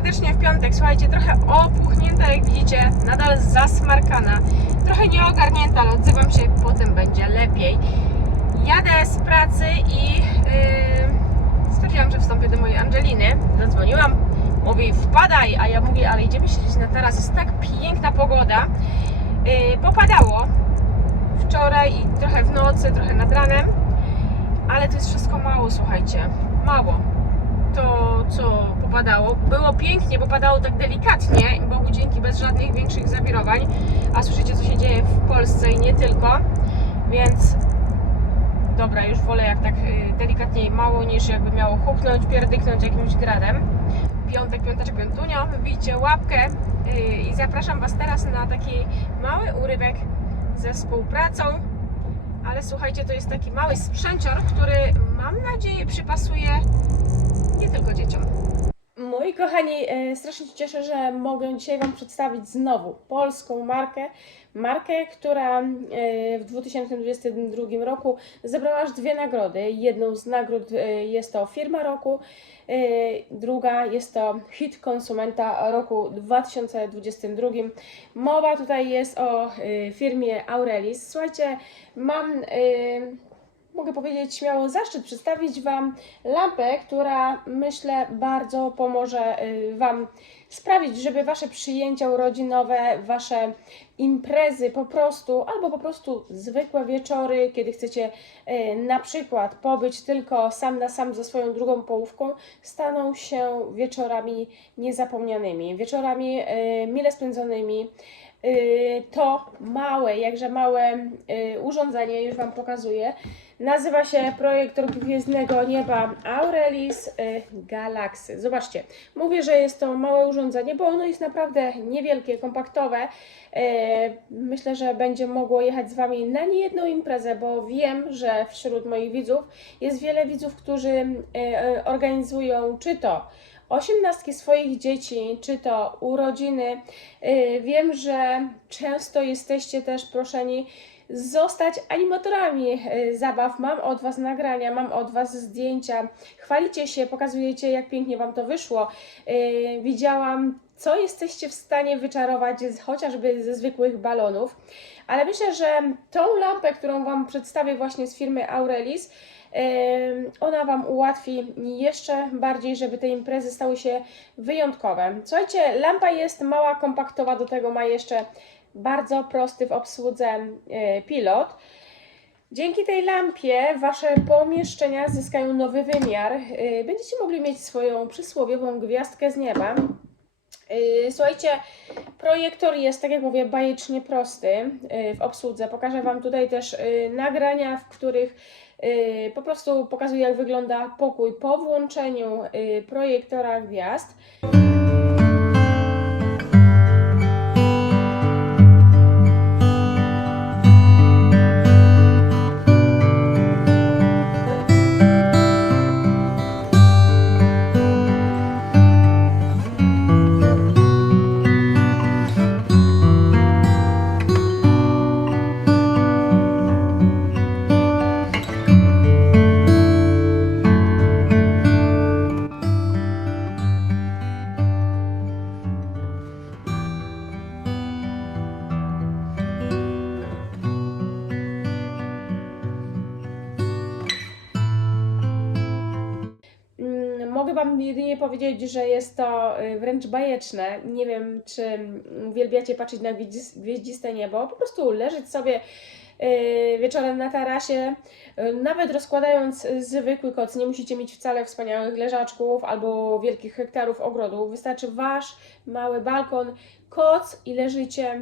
serdecznie w piątek. Słuchajcie, trochę opuchnięta, jak widzicie, nadal zasmarkana. Trochę nieogarnięta, ale odzywam się, potem będzie lepiej. Jadę z pracy i yy, stwierdziłam, że wstąpię do mojej Angeliny. Zadzwoniłam, mówi wpadaj, a ja mówię, ale idziemy siedzieć na taras, jest tak piękna pogoda. Yy, popadało wczoraj i trochę w nocy, trochę nad ranem, ale to jest wszystko mało, słuchajcie, mało to, co popadało. Było pięknie, bo padało tak delikatnie, Bogu dzięki, bez żadnych większych zawirowań. A słyszycie, co się dzieje w Polsce i nie tylko. Więc dobra, już wolę jak tak y, delikatnie i mało, niż jakby miało huknąć, pierdyknąć jakimś gradem. Piątek, piąteczek, piątunio, wbijcie łapkę y, i zapraszam Was teraz na taki mały urywek ze współpracą ale słuchajcie, to jest taki mały sprzęcior, który mam nadzieję przypasuje nie tylko dzieciom. Moi kochani, e, strasznie się cieszę, że mogę dzisiaj Wam przedstawić znowu polską markę. Markę, która e, w 2022 roku zebrała aż dwie nagrody. Jedną z nagród e, jest to Firma Roku, druga jest to Hit Konsumenta Roku 2022. Mowa tutaj jest o firmie Aurelis. Słuchajcie, mam mogę powiedzieć śmiało zaszczyt przedstawić Wam lampę, która myślę bardzo pomoże y, Wam sprawić, żeby Wasze przyjęcia urodzinowe, Wasze imprezy po prostu, albo po prostu zwykłe wieczory, kiedy chcecie y, na przykład pobyć tylko sam na sam ze swoją drugą połówką, staną się wieczorami niezapomnianymi, wieczorami y, mile spędzonymi. Y, To małe, jakże małe y, urządzenie, już Wam pokazuję. Nazywa się projektor Gwiezdnego Nieba Aurelis y, Galaxy. Zobaczcie, mówię, że jest to małe urządzenie, bo ono jest naprawdę niewielkie, kompaktowe. Myślę, że będzie mogło jechać z Wami na niejedną imprezę, bo wiem, że wśród moich widzów jest wiele widzów, którzy organizują czy to osiemnastki swoich dzieci, czy to urodziny. Y, Wiem, że często jesteście też proszeni zostać animatorami y, zabaw. Mam od Was nagrania, mam od Was zdjęcia. Chwalicie się, pokazujecie, jak pięknie Wam to wyszło. Y, Widziałam, co jesteście w stanie wyczarować chociażby ze zwykłych balonów. Ale myślę, że tą lampę, którą Wam przedstawię właśnie z firmy Aurelis, ona Wam ułatwi jeszcze bardziej, żeby te imprezy stały się wyjątkowe. Słuchajcie, lampa jest mała, kompaktowa, do tego ma jeszcze bardzo prosty w obsłudze y, pilot. Dzięki tej lampie Wasze pomieszczenia zyskają nowy wymiar. Y, Będziecie mogli mieć swoją przysłowiową gwiazdkę z nieba. Y, Słuchajcie, projektor jest, tak jak mówię, bajecznie prosty w obsłudze. Pokażę Wam tutaj też nagrania, w których po prostu pokazuję, jak wygląda pokój po włączeniu y, projektora gwiazd. Jedynie powiedzieć, że jest to y, wręcz bajeczne. Nie wiem, czy uwielbiacie patrzeć na gwieździste niebo. Po prostu leżeć sobie wieczorem na tarasie, y, nawet rozkładając y, zwykły koc. Nie musicie mieć wcale wspaniałych leżaczków albo wielkich hektarów ogrodu. Wystarczy Wasz mały balkon, koc i leżycie,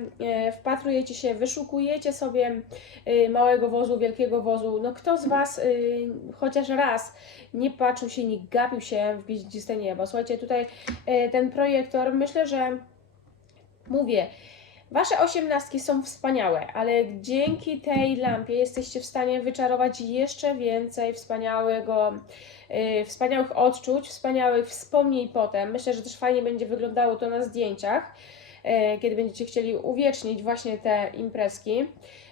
y, wpatrujecie się, wyszukujecie sobie y, małego wozu, wielkiego wozu. No kto z Was y, chociaż raz nie patrzył się, nie gapił się w gwieździste niebo. Słuchajcie, tutaj ten projektor, myślę, że mówię, wasze osiemnastki są wspaniałe, ale dzięki tej lampie jesteście w stanie wyczarować jeszcze więcej wspaniałego, e, wspaniałych odczuć, wspaniałych wspomnień potem. Myślę, że też fajnie będzie wyglądało to na zdjęciach, e, kiedy będziecie chcieli uwiecznić właśnie te imprezki.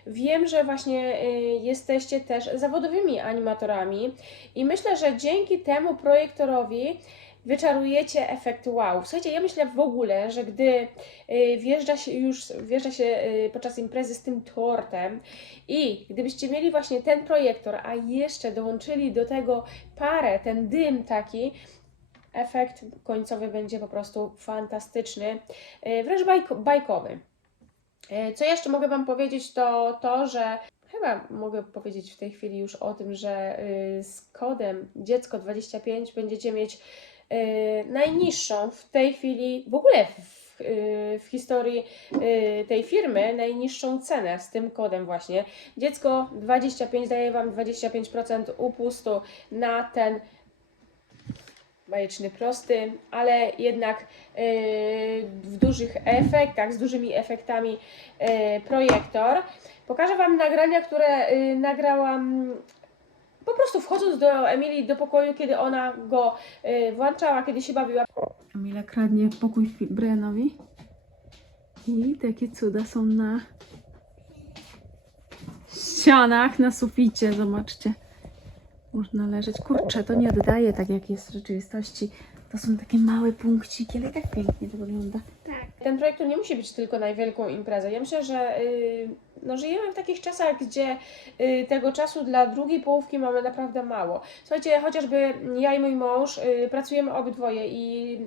Wiem, że właśnie e, jesteście też zawodowymi animatorami i myślę, że dzięki temu projektorowi wyczarujecie efekt wow. Słuchajcie, ja myślę w ogóle, że gdy y, wjeżdża się już, wjeżdża się y, podczas imprezy z tym tortem i gdybyście mieli właśnie ten projektor, a jeszcze dołączyli do tego parę, ten dym taki, efekt końcowy będzie po prostu fantastyczny, y, wręcz bajk, bajkowy. Co jeszcze mogę Wam powiedzieć, to to, że chyba mogę powiedzieć w tej chwili już o tym, że z kodem dziecko 25 będziecie mieć najniższą w tej chwili, w ogóle w, y, w historii y, tej firmy, najniższą cenę z tym kodem właśnie. Dziecko 25 daje Wam 25% upustu na ten bajeczny prosty, ale jednak y, w dużych efektach, z dużymi efektami y, projektor. Pokażę Wam nagrania, które y, nagrałam po prostu wchodząc do Emilii do pokoju, kiedy ona go y, włączała, kiedy się bawiła. Emila kradnie pokój Brianowi. I takie cuda są na ścianach, na suficie, zobaczcie. Można leżeć. Kurczę, to nie oddaje tak, jak jest w rzeczywistości. To są takie małe punkciki, ale tak pięknie to wygląda. Ten projektor nie musi być tylko na wielką imprezę. Ja myślę, że y, no, żyjemy w takich czasach, gdzie y, tego czasu dla drugiej połówki mamy naprawdę mało. Słuchajcie, chociażby ja i mój mąż y, pracujemy obydwoje i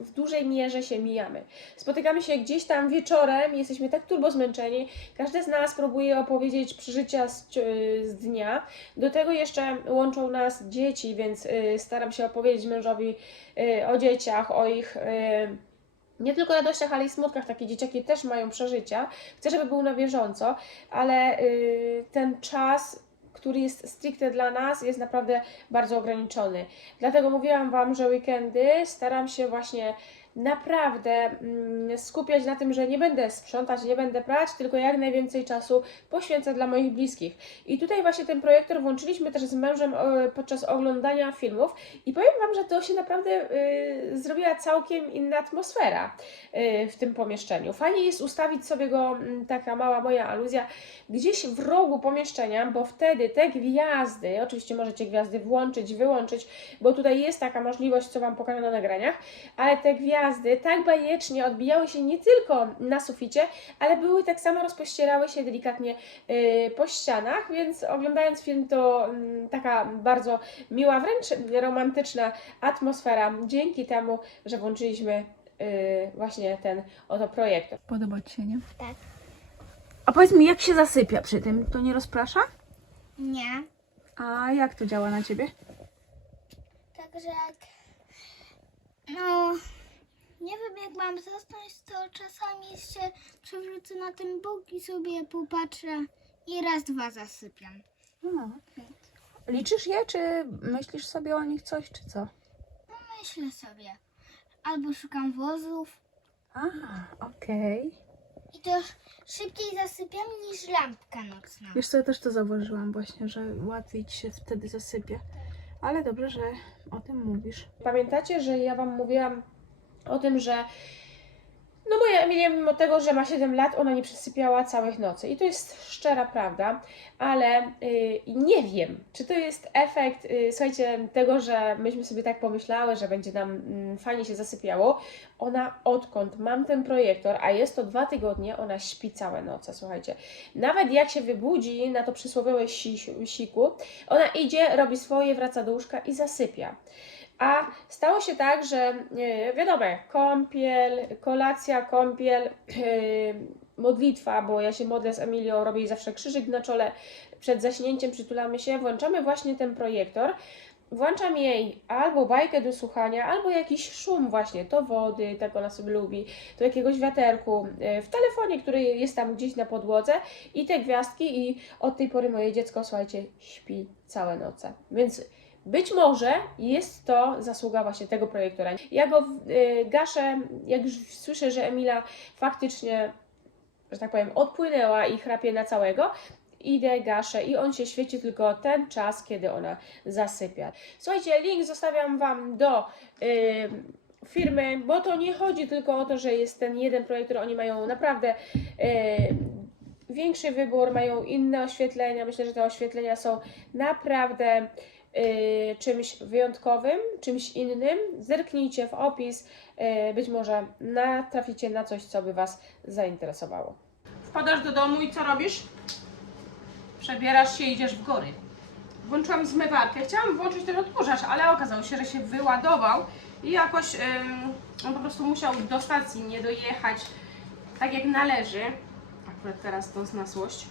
w dużej mierze się mijamy. Spotykamy się gdzieś tam wieczorem, jesteśmy tak turbo zmęczeni. Każdy z nas próbuje opowiedzieć przeżycia z, z dnia. Do tego jeszcze łączą nas dzieci, więc y, staram się opowiedzieć mężowi y, o dzieciach, o ich. Y, nie tylko radościach, ale i smutkach. Takie dzieciaki też mają przeżycia. Chcę, żeby był na bieżąco, ale y, ten czas, który jest stricte dla nas, jest naprawdę bardzo ograniczony. Dlatego mówiłam Wam, że weekendy staram się właśnie naprawdę mm, skupiać na tym, że nie będę sprzątać, nie będę prać, tylko jak najwięcej czasu poświęcę dla moich bliskich. I tutaj właśnie ten projektor włączyliśmy też z mężem podczas oglądania filmów i powiem Wam, że to się naprawdę y, zrobiła całkiem inna atmosfera y, w tym pomieszczeniu. Fajnie jest ustawić sobie go, mm, taka mała moja aluzja, gdzieś w rogu pomieszczenia, bo wtedy te gwiazdy, oczywiście możecie gwiazdy włączyć, wyłączyć, bo tutaj jest taka możliwość, co Wam pokażę na nagraniach, ale te gwiazdy tak bajecznie odbijały się nie tylko na suficie, ale były tak samo rozpościerały się delikatnie y, po ścianach, więc oglądając film to mm, taka bardzo miła, wręcz romantyczna atmosfera dzięki temu, że włączyliśmy y, właśnie ten oto projektor. Podoba Ci się, nie? Tak. A powiedz mi, jak się zasypia przy tym? To nie rozprasza? Nie. A jak to działa na Ciebie? Także jak. No. Nie wiem, jak mam zasnąć, to czasami się przewrócę na ten bok i sobie popatrzę i raz, dwa zasypiam. Liczysz je, czy myślisz sobie o nich coś, czy co? Myślę sobie. Albo szukam wozów A, okej. i to szybciej zasypiam niż lampka nocna. Wiesz co, ja też to zauważyłam właśnie, że łatwiej Ci się wtedy zasypia. Ale dobrze, że o tym mówisz. Pamiętacie, że ja Wam mówiłam o tym, że no moja Emilia, mimo tego, że ma 7 lat, ona nie przesypiała całych nocy. I to jest szczera prawda, ale y, nie wiem, czy to jest efekt, y, słuchajcie, tego, że myśmy sobie tak pomyślały, że będzie nam mm, fajnie się zasypiało. Ona odkąd mam ten projektor, a jest to dwa tygodnie, ona śpi całe noce, słuchajcie. Nawet jak się wybudzi na to przysłowiowe si- siku, ona idzie, robi swoje, wraca do łóżka i zasypia. A stało się tak, że e, wiadomo, kąpiel, kolacja, kąpiel, e, modlitwa, bo ja się modlę z Emilią, robię zawsze krzyżyk na czole, przed zaśnięciem przytulamy się, włączamy właśnie ten projektor, włączam jej albo bajkę do słuchania, albo jakiś szum właśnie, to wody, tak ona sobie lubi, to jakiegoś wiaterku e, w telefonie, który jest tam gdzieś na podłodze i te gwiazdki i od tej pory moje dziecko, słuchajcie, śpi całe noce. Więc być może jest to zasługa właśnie tego projektora. Ja go y, gaszę, jak już słyszę, że Emila faktycznie, że tak powiem, odpłynęła i chrapie na całego, idę, gaszę i on się świeci tylko ten czas, kiedy ona zasypia. Słuchajcie, link zostawiam Wam do y, firmy, bo to nie chodzi tylko o to, że jest ten jeden projektor, oni mają naprawdę y, większy wybór, mają inne oświetlenia. Myślę, że te oświetlenia są naprawdę czymś wyjątkowym, czymś innym, zerknijcie w opis. y, Być może natraficie na coś, co by Was zainteresowało. Wpadasz do domu i co robisz? Przebierasz się i idziesz w góry. Włączyłam zmywarkę. Chciałam włączyć ten odkurzacz, ale okazało się, że się wyładował i jakoś ym, on po prostu musiał do stacji nie dojechać tak jak należy. Akurat teraz to złość.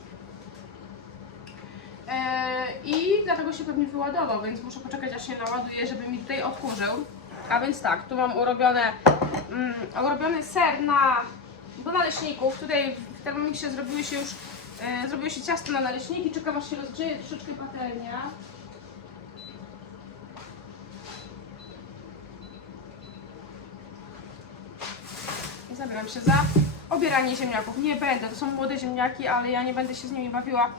Yy, I dlatego się pewnie wyładował, więc muszę poczekać aż się naładuje, żeby mi tutaj odkurzył. A więc tak, tu mam urobione, mm, urobiony ser na, do naleśników. Tutaj w Thermomixie zrobiły się już e, się ciasto na naleśniki. Czekam aż się rozgrzeje troszeczkę patelnia. Zabieram się za obieranie ziemniaków. Nie będę, to są młode ziemniaki, ale ja nie będę się z nimi bawiła,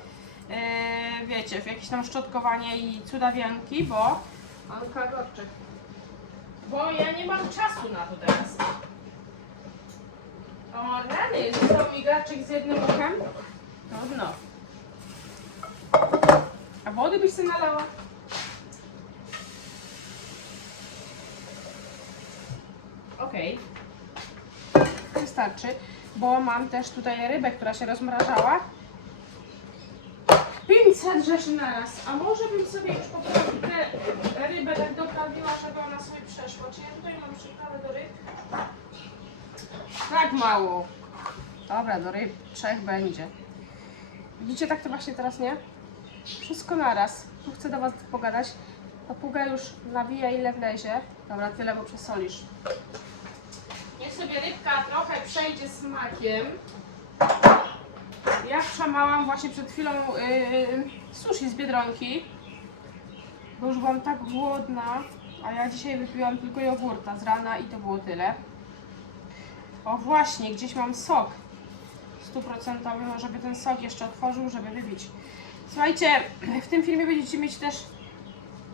e, wiecie, w jakieś tam szczotkowanie i cudawianki, bo mam kagorczyk. Bo ja nie mam czasu na to teraz. O rany, został mi garczyk z jednym uchem. Trudno. A wody byś sobie nalała? Okej. Wystarczy, bo mam też tutaj rybę, która się rozmrażała. 500 rzeczy naraz. A może bym sobie już po prostu tę rybę tak doprawiła, żeby ona sobie przeszła. Czy ja tutaj mam przyprawę do ryb? Tak mało. Dobra, do ryb trzech będzie. Widzicie, tak to właśnie teraz nie? Wszystko naraz. Tu chcę do Was pogadać. Papuga już nawija ile wlezie. Dobra, tyle, bo przesolisz. Niech sobie rybka trochę przejdzie smakiem. Ja przemałam właśnie przed chwilą yy, sushi z Biedronki. Bo już byłam tak głodna. A ja dzisiaj wypiłam tylko jogurta z rana i to było tyle. O właśnie, gdzieś mam sok stuprocentowy, no żeby ten sok jeszcze otworzył, żeby wybić. Słuchajcie, w tym filmie będziecie mieć też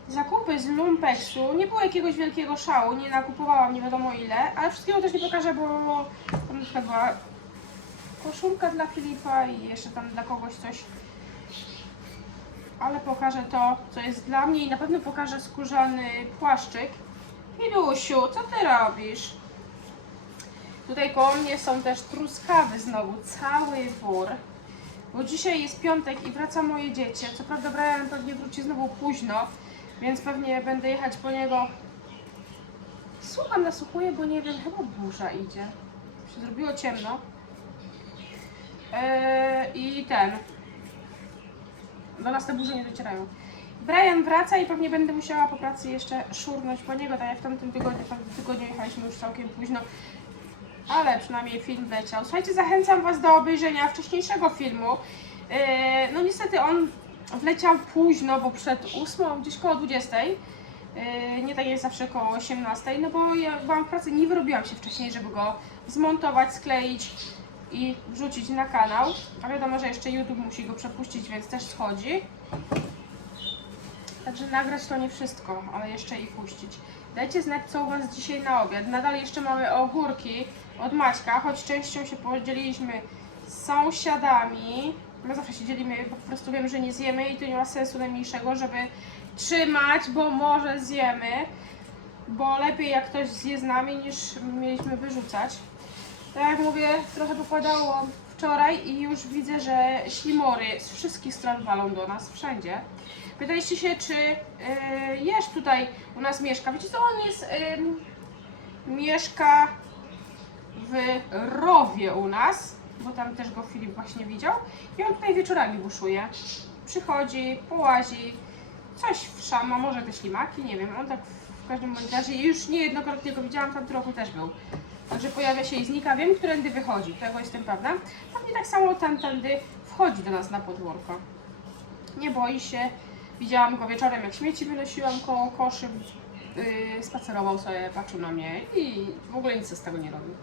zakupy z Lumpeksu. Nie było jakiegoś wielkiego szału, nie nakupowałam nie wiadomo ile, ale wszystkiego też nie pokażę, bo tam na była koszulka dla Filipa i jeszcze tam dla kogoś coś. Ale pokażę to, co jest dla mnie i na pewno pokażę skórzany płaszczyk. Milusiu, co ty robisz? Tutaj koło mnie są też truskawy znowu, cały wór. Bo dzisiaj jest piątek i wraca moje dziecię. Co prawda Brian pewnie wróci znowu późno, więc pewnie będę jechać po niego. Słucham, nasłuchuję, bo nie wiem, chyba burza idzie. Się zrobiło ciemno. Eee, I ten. Do nas te burze nie docierają. Brian wraca i pewnie będę musiała po pracy jeszcze szurnąć po niego, tak jak w tamtym tygodniu. W tamtym tygodniu jechaliśmy już całkiem późno ale przynajmniej film leciał. Słuchajcie, zachęcam Was do obejrzenia wcześniejszego filmu. Yy, no niestety on wleciał późno, bo przed 8, gdzieś koło 20. Yy, nie tak jak zawsze koło 18, no bo ja byłam w pracy, nie wyrobiłam się wcześniej, żeby go zmontować, skleić i wrzucić na kanał. A wiadomo, że jeszcze YouTube musi go przepuścić, więc też schodzi. Także nagrać to nie wszystko, ale jeszcze i puścić. Dajcie znać, co u Was dzisiaj na obiad. Nadal jeszcze mamy ogórki od Maćka, choć częścią się podzieliliśmy z sąsiadami. My zawsze się dzielimy, bo po prostu wiem, że nie zjemy i to nie ma sensu najmniejszego, żeby trzymać, bo może zjemy. Bo lepiej jak ktoś zje z nami, niż mieliśmy wyrzucać. Tak jak mówię, trochę popadało wczoraj i już widzę, że ślimory z wszystkich stron walą do nas, wszędzie. Pytaliście się, czy y, Jerz tutaj u nas mieszka. Wiecie co, on jest, mieszka w rowie u nas, bo tam też go Filip właśnie widział. I on tutaj wieczorami buszuje. Przychodzi, połazi, coś wszama, może te ślimaki, nie wiem. On tak w każdym bądź razie już niejednokrotnie go widziałam, tam trochę też był. Także pojawia się i znika. Wiem, którędy wychodzi, tego jestem pewna. Pewnie tak samo tamtędy wchodzi do nas na podwórko. Nie boi się. Widziałam go wieczorem, jak śmieci wynosiłam koło koszy. Yy, spacerował sobie, patrzył na mnie i w ogóle nic z tego nie robił.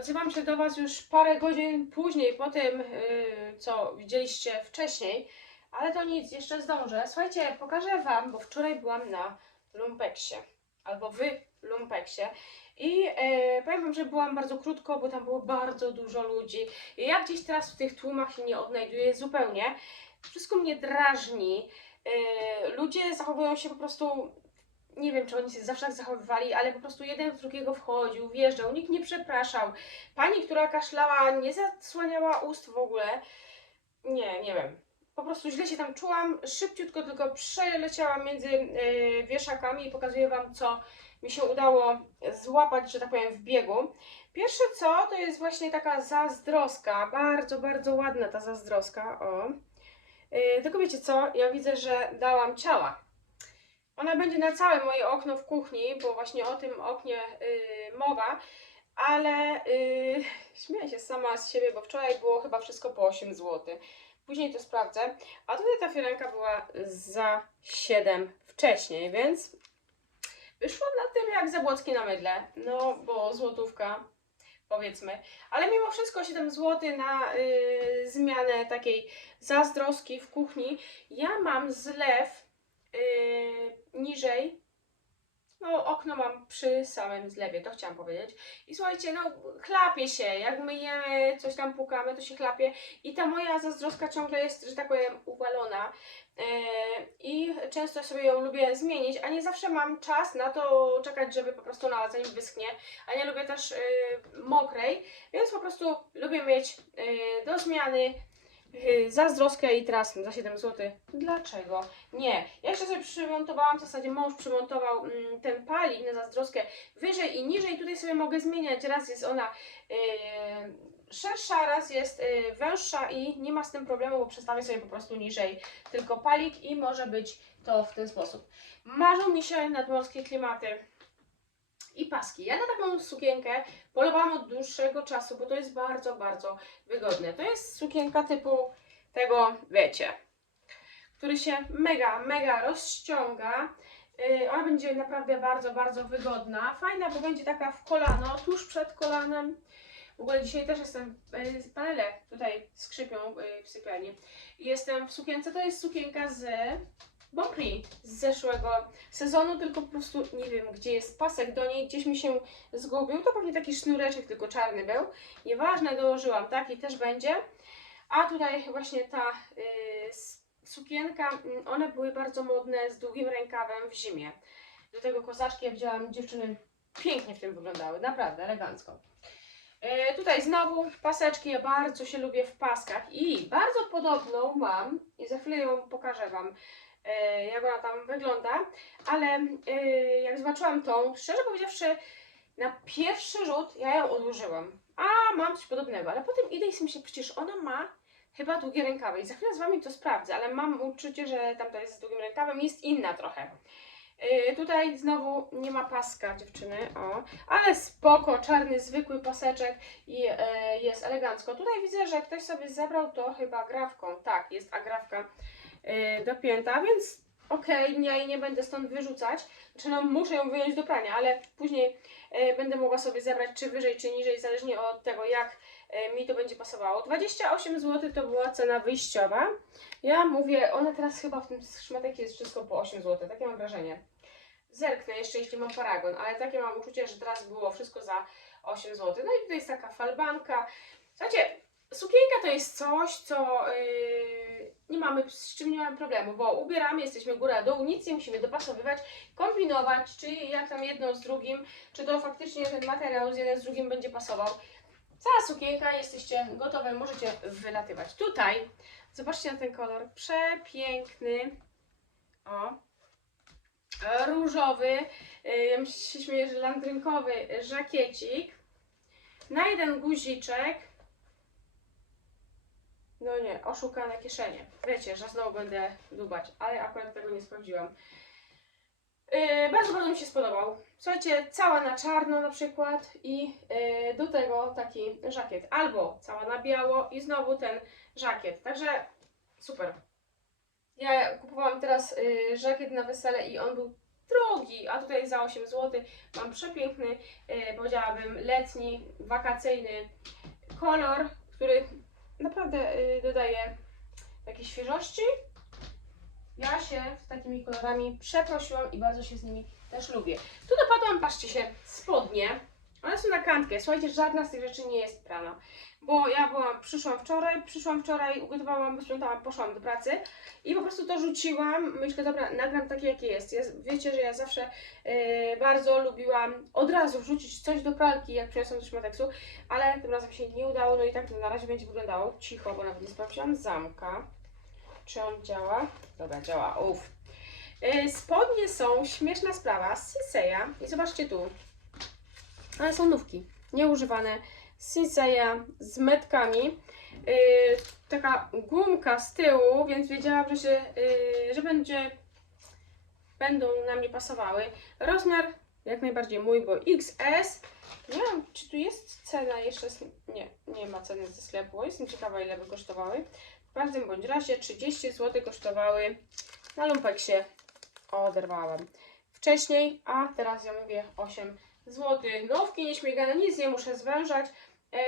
Odzywam się do Was już parę godzin później, po tym, yy, co widzieliście wcześniej, ale to nic, jeszcze zdążę. Słuchajcie, pokażę Wam, bo wczoraj byłam na Lumpeksie, albo w Lumpeksie i yy, powiem Wam, że byłam bardzo krótko, bo tam było bardzo dużo ludzi. I ja gdzieś teraz w tych tłumach się nie odnajduję zupełnie. Wszystko mnie drażni. Yy, ludzie zachowują się po prostu nie wiem, czy oni się zawsze tak zachowywali, ale po prostu jeden w drugiego wchodził, wjeżdżał, nikt nie przepraszał. Pani, która kaszlała, nie zasłaniała ust w ogóle. Nie, nie wiem. Po prostu źle się tam czułam, szybciutko tylko przeleciałam między yy, wieszakami i pokazuję Wam, co mi się udało złapać, że tak powiem, w biegu. Pierwsze co, to jest właśnie taka zazdroska, bardzo, bardzo ładna ta zazdroska, o. Yy, tylko wiecie co, ja widzę, że dałam ciała. Ona będzie na całe moje okno w kuchni, bo właśnie o tym oknie yy, mowa, ale yy, śmieję się sama z siebie, bo wczoraj było chyba wszystko po 8 zł. Później to sprawdzę. A tutaj ta firanka była za 7 wcześniej, więc wyszło na tym jak zabłocki na mydle. No, bo złotówka, powiedzmy. Ale mimo wszystko 7 zł na yy, zmianę takiej zazdroski w kuchni. Ja mam zlew yy, niżej. No, okno mam przy samym zlewie, to chciałam powiedzieć. I słuchajcie, no, chlapie się. Jak myjemy, coś tam pukamy, to się chlapie. I ta moja zazdroska ciągle jest, że tak powiem, uwalona. Yy, I często sobie ją lubię zmienić, a nie zawsze mam czas na to czekać, żeby po prostu ona zanim wyschnie. A nie lubię też yy, mokrej, więc po prostu lubię mieć yy, do zmiany Yy, zazdroskę i teraz za 7 zł. Dlaczego? Nie. Ja jeszcze sobie przymontowałam, w zasadzie mąż przymontował mm, ten palik na zazdroskę wyżej i niżej. Tutaj sobie mogę zmieniać. Raz jest ona yy, szersza, raz jest yy, węższa i nie ma z tym problemu, bo przestawię sobie po prostu niżej tylko palik i może być to w ten sposób. Marzą mi się nadmorskie klimaty i paski. Ja na taką sukienkę polowałam od dłuższego czasu, bo to jest bardzo, bardzo wygodne. To jest sukienka typu tego, wiecie, który się mega, mega rozciąga. Yy, ona będzie naprawdę bardzo, bardzo wygodna. Fajna, bo będzie taka w kolano, tuż przed kolanem. W ogóle dzisiaj też jestem, yy, panele tutaj skrzypią yy, w sypialni. Jestem w sukience, to jest sukienka z Bopri z zeszłego sezonu, tylko po prostu nie wiem, gdzie jest pasek do niej, gdzieś mi się zgubił. To pewnie taki sznureczek, tylko czarny był. Nieważne, dołożyłam, taki też będzie. A tutaj właśnie ta y, s- sukienka, mm, one były bardzo modne z długim rękawem w zimie. Do tego kozaczki, ja widziałam, dziewczyny pięknie w tym wyglądały, naprawdę elegancko. E, tutaj znowu paseczki, ja bardzo się lubię w paskach i bardzo podobną mam i za chwilę ją pokażę Wam, jak ona tam wygląda, ale e, jak zobaczyłam tą, szczerze powiedziawszy, na pierwszy rzut ja ją odłożyłam. A, mam coś podobnego, ale potem idę i sobie myślę, przecież ona ma chyba długie rękawy i za chwilę z Wami to sprawdzę, ale mam uczucie, że tamta jest z długim rękawem, jest inna trochę. Yy, tutaj znowu nie ma paska dziewczyny, o, ale spoko, czarny, zwykły paseczek i e, jest elegancko. Tutaj widzę, że ktoś sobie zebrał to chyba grawką, tak, jest agrawka e, dopięta, więc okej, ja jej nie będę stąd wyrzucać, znaczy no muszę ją wyjąć do prania, ale później e, będę mogła sobie zebrać czy wyżej, czy niżej, zależnie od tego jak e, mi to będzie pasowało. 28 zł to była cena wyjściowa. Ja mówię, ona teraz chyba w tym szmatek jest wszystko po 8 zł, takie mam wrażenie. Zerknę jeszcze, jeśli mam paragon, ale takie mam uczucie, że teraz było wszystko za 8 zł. No i tutaj jest taka falbanka. Słuchajcie, sukienka to jest coś, co yy, nie mamy, z czym nie mamy problemu, bo ubieramy, jesteśmy góra dół, nic nie musimy dopasowywać, kombinować, czy jak tam jedno z drugim, czy to faktycznie ten materiał z jeden z drugim będzie pasował. Cała sukienka, jesteście gotowe, możecie wylatywać. Tutaj, zobaczcie na ten kolor, przepiękny. O, różowy, yy, ja się śmieję, że landrynkowy żakiecik, na jeden guziczek, no nie, oszukane kieszenie. Wiecie, że znowu będę dubać, ale akurat tego nie sprawdziłam. Yy, bardzo, bardzo mi się spodobał. Słuchajcie, cała na czarno na przykład i yy, do tego taki żakiet. Albo cała na biało i znowu ten żakiet. Także super. Ja kupowałam teraz y, żakiet na wesele i on był drogi, a tutaj za 8 zł mam przepiękny, e, powiedziałabym, letni, wakacyjny kolor, który naprawdę e, dodaje takiej świeżości. Ja się z takimi kolorami przeprosiłam i bardzo się z nimi też lubię. Tu dopadłam, patrzcie się, spodnie. One są na kantkę. Słuchajcie, żadna z tych rzeczy nie jest prana. Bo ja byłam, przyszłam wczoraj, przyszłam wczoraj, ugotowałam, posprzątałam, poszłam do pracy i po prostu to rzuciłam. Myślę, dobra, nagram takie, jakie jest. Wiecie, że ja zawsze e, bardzo lubiłam od razu wrzucić coś do pralki, jak przyniosłam do szmateksu, ale tym razem się nie udało, no i tak to na razie będzie wyglądało cicho, bo nawet nie sprawdziłam zamka. Czy on działa? Dobra, działa, uff. E, spodnie są śmieszna sprawa z Sinseya i zobaczcie tu. One są nówki, nieużywane. Sinseya z metkami. Yy, taka gumka z tyłu, więc wiedziałam, że, się, yy, że będzie, będą na mnie pasowały. Rozmiar jak najbardziej mój, bo XS. Nie wiem, czy tu jest cena jeszcze. Nie, nie ma ceny ze sklepu. Jestem ciekawa, ile by kosztowały. W każdym bądź razie 30 zł kosztowały. Na lumpeksie oderwałam wcześniej, a teraz ja mówię 8 zł. Nowki nieśmigane, nic nie muszę zwężać. E,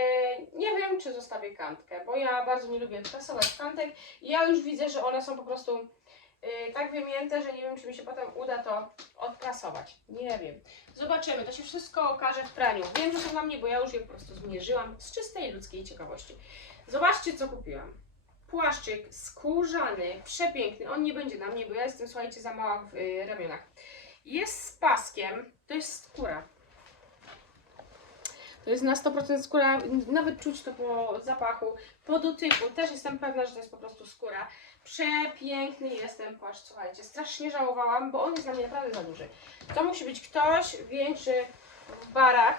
nie wiem, czy zostawię kantkę, bo ja bardzo nie lubię prasować kantek. Ja już widzę, że one są po prostu e, tak wymięte, że nie wiem, czy mi się potem uda to odprasować. Nie wiem. Zobaczymy, to się wszystko okaże w praniu. Wiem, że to na mnie, bo ja już je po prostu zmierzyłam z czystej ludzkiej ciekawości. Zobaczcie, co kupiłam. Płaszczyk skórzany, przepiękny. On nie będzie na mnie, bo ja jestem, słuchajcie, za mała w y, ramionach. Jest z paskiem, to jest skóra. To jest na 100% skóra, nawet czuć to po zapachu, po dotyku. Też jestem pewna, że to jest po prostu skóra. Przepiękny jest ten płaszcz, słuchajcie. Strasznie żałowałam, bo on jest dla mnie naprawdę za duży. To musi być ktoś większy w barach,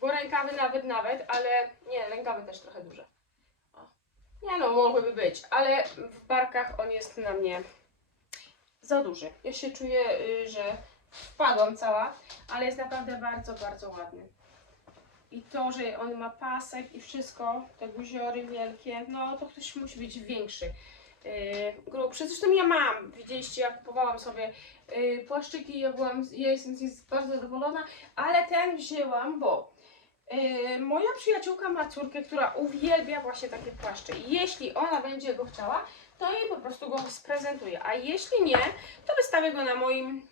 bo rękawy nawet, nawet, ale nie, rękawy też trochę duże. O. Nie no, mogłyby być, ale w barkach on jest na mnie za duży. Ja się czuję, y, że wpadłam cała, ale jest naprawdę bardzo, bardzo ładny. I to, że on ma pasek i wszystko, te guziory wielkie, no to ktoś musi być większy. Yy, grubszy. Zresztą ja mam, widzieliście, ja kupowałam sobie yy, płaszczyki, ja, byłam, ja jestem z nich bardzo zadowolona, ale ten wzięłam, bo yy, moja przyjaciółka ma córkę, która uwielbia właśnie takie płaszcze. Jeśli ona będzie go chciała, to jej po prostu go sprezentuję. A jeśli nie, to wystawię go na moim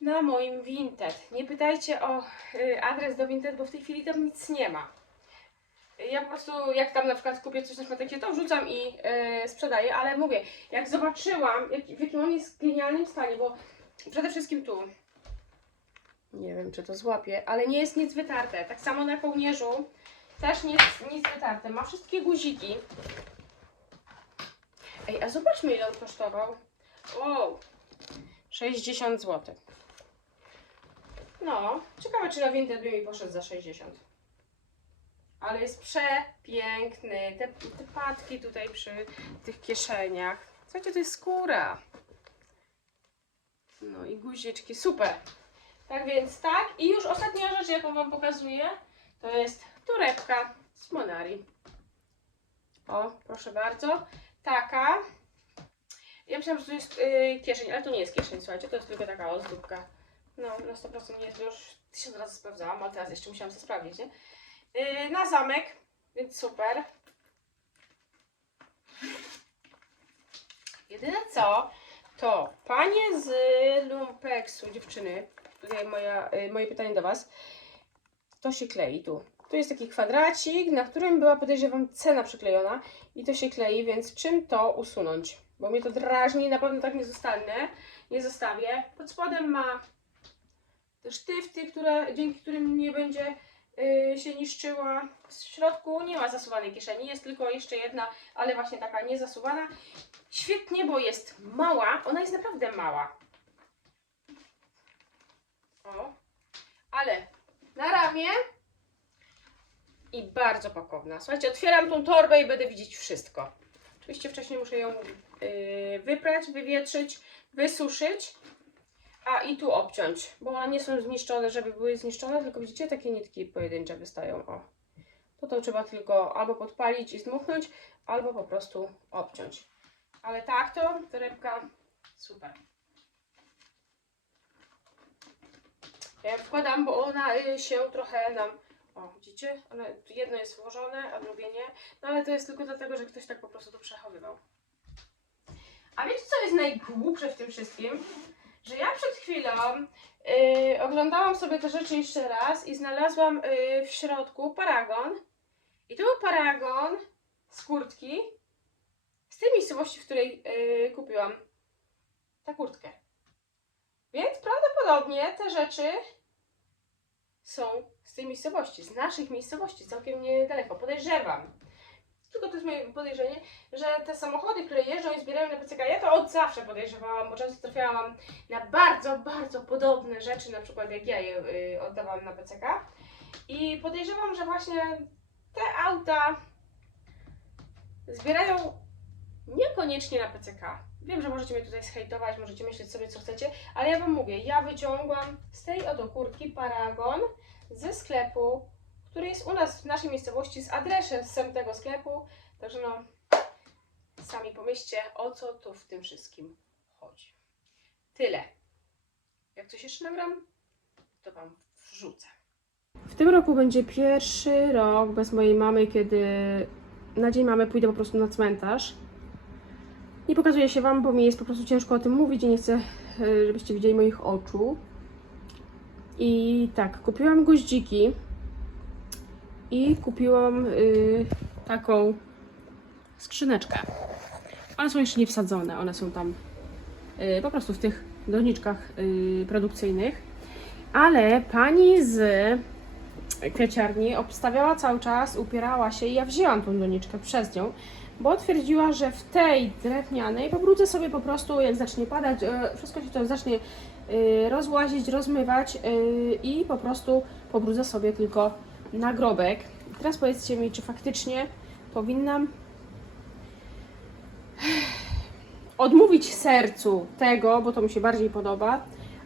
na moim Vinted. Nie pytajcie o yy, adres do Vinted, bo w tej chwili tam nic nie ma. Ja po prostu, jak tam na przykład kupię coś na szmateksie, to wrzucam i yy, sprzedaję, ale mówię, jak zobaczyłam, jak, w jakim on jest genialnym stanie, bo przede wszystkim tu, nie wiem czy to złapię, ale nie jest nic wytarte. Tak samo na kołnierzu też nie jest nic wytarte. Ma wszystkie guziki. Ej, a zobaczmy ile on kosztował. Wow, 60 zł. No, ciekawe czy na Vinted by mi poszedł za 60. Ale jest przepiękny. Te, te patki tutaj przy tych kieszeniach. Słuchajcie, to jest skóra. No i guziczki, super. Tak więc tak. I już ostatnia rzecz, jaką Wam pokazuję, to jest torebka z Monari. O, proszę bardzo. Taka. Ja myślałam, że to jest yy, kieszeń, ale to nie jest kieszeń, słuchajcie, to jest tylko taka ozdóbka. No, na 100% nie jest, już tysiąc razy sprawdzałam, ale teraz jeszcze musiałam sobie sprawdzić, nie? Yy, na zamek, więc super. Jedyne co, to panie z Lumpeksu, dziewczyny, tutaj moja, y, moje pytanie do Was, to się klei tu. Tu jest taki kwadracik, na którym była podejrzewam cena przyklejona i to się klei, więc czym to usunąć? Bo mnie to drażni, na pewno tak nie zostanę, nie zostawię. Pod spodem ma te sztywty, które, dzięki którym nie będzie y, się niszczyła. W środku nie ma zasuwanej kieszeni, jest tylko jeszcze jedna, ale właśnie taka niezasuwana. Świetnie, bo jest mała, ona jest naprawdę mała. O, ale na ramię i bardzo pakowna. Słuchajcie, otwieram tą torbę i będę widzieć wszystko. Oczywiście wcześniej muszę ją yy, wyprać, wywietrzyć, wysuszyć, a i tu obciąć, bo one nie są zniszczone, żeby były zniszczone, tylko widzicie, takie nitki pojedyncze wystają. O. To to trzeba tylko albo podpalić i zdmuchnąć, albo po prostu obciąć. Ale tak to torebka super. Ja wkładam, bo ona y, się trochę nam. O, widzicie? Jedno jest włożone, a drugie nie. No ale to jest tylko dlatego, że ktoś tak po prostu to przechowywał. A wiecie, co jest najgłupsze w tym wszystkim? Że ja przed chwilą y, oglądałam sobie te rzeczy jeszcze raz i znalazłam y, w środku paragon. I to był paragon z kurtki z tej miejscowości, w której y, kupiłam tę kurtkę. Więc prawdopodobnie te rzeczy są z tej miejscowości, z naszych miejscowości, całkiem niedaleko. Podejrzewam. Tylko to jest moje podejrzenie, że te samochody, które jeżdżą i zbierają na PCK, ja to od zawsze podejrzewałam, bo często trafiałam na bardzo, bardzo podobne rzeczy, na przykład jak ja je y, oddawałam na PCK. I podejrzewam, że właśnie te auta zbierają niekoniecznie na PCK. Wiem, że możecie mnie tutaj zhejtować, możecie myśleć sobie co chcecie, ale ja Wam mówię, ja wyciągłam z tej oto kurtki Paragon ze sklepu, który jest u nas w naszej miejscowości z adresem tego sklepu. Także no, sami pomyślcie, o co tu w tym wszystkim chodzi. Tyle. Jak coś jeszcze nagram, to Wam wrzucę. W tym roku będzie pierwszy rok bez mojej mamy, kiedy na dzień mamy pójdę po prostu na cmentarz. Nie pokazuję się Wam, bo mi jest po prostu ciężko o tym mówić i nie chcę, e, żebyście widzieli moich oczu. I tak, kupiłam goździki i kupiłam y, taką skrzyneczkę. One są jeszcze nie wsadzone, one są tam y, po prostu w tych doniczkach y, produkcyjnych. Ale pani z kwieciarni obstawiała cały czas, upierała się i ja wzięłam tą doniczkę przez nią, bo twierdziła, że w tej drewnianej pobrudzę sobie po prostu, jak zacznie padać, e, wszystko się to zacznie e, rozłazić, rozmywać e, i po prostu pobrudzę sobie tylko nagrobek. Teraz powiedzcie mi, czy faktycznie powinnam odmówić sercu tego, bo to mi się bardziej podoba,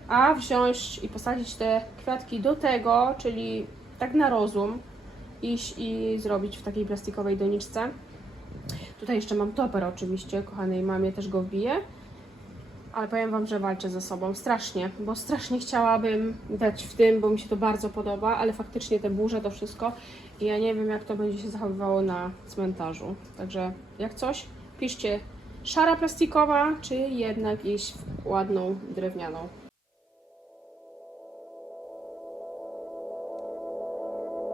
a wziąć i posadzić te kwiatki do tego, czyli tak na rozum, iść i zrobić w takiej plastikowej doniczce. Tutaj jeszcze mam toper oczywiście, kochanej mamie też go wbiję. Ale powiem Wam, że walczę ze sobą strasznie, bo strasznie chciałabym dać w tym, bo mi się to bardzo podoba, ale faktycznie te burze, to wszystko i ja nie wiem jak to będzie się zachowywało na cmentarzu. Także jak coś, piszcie szara plastikowa, czy jednak iść w ładną drewnianą.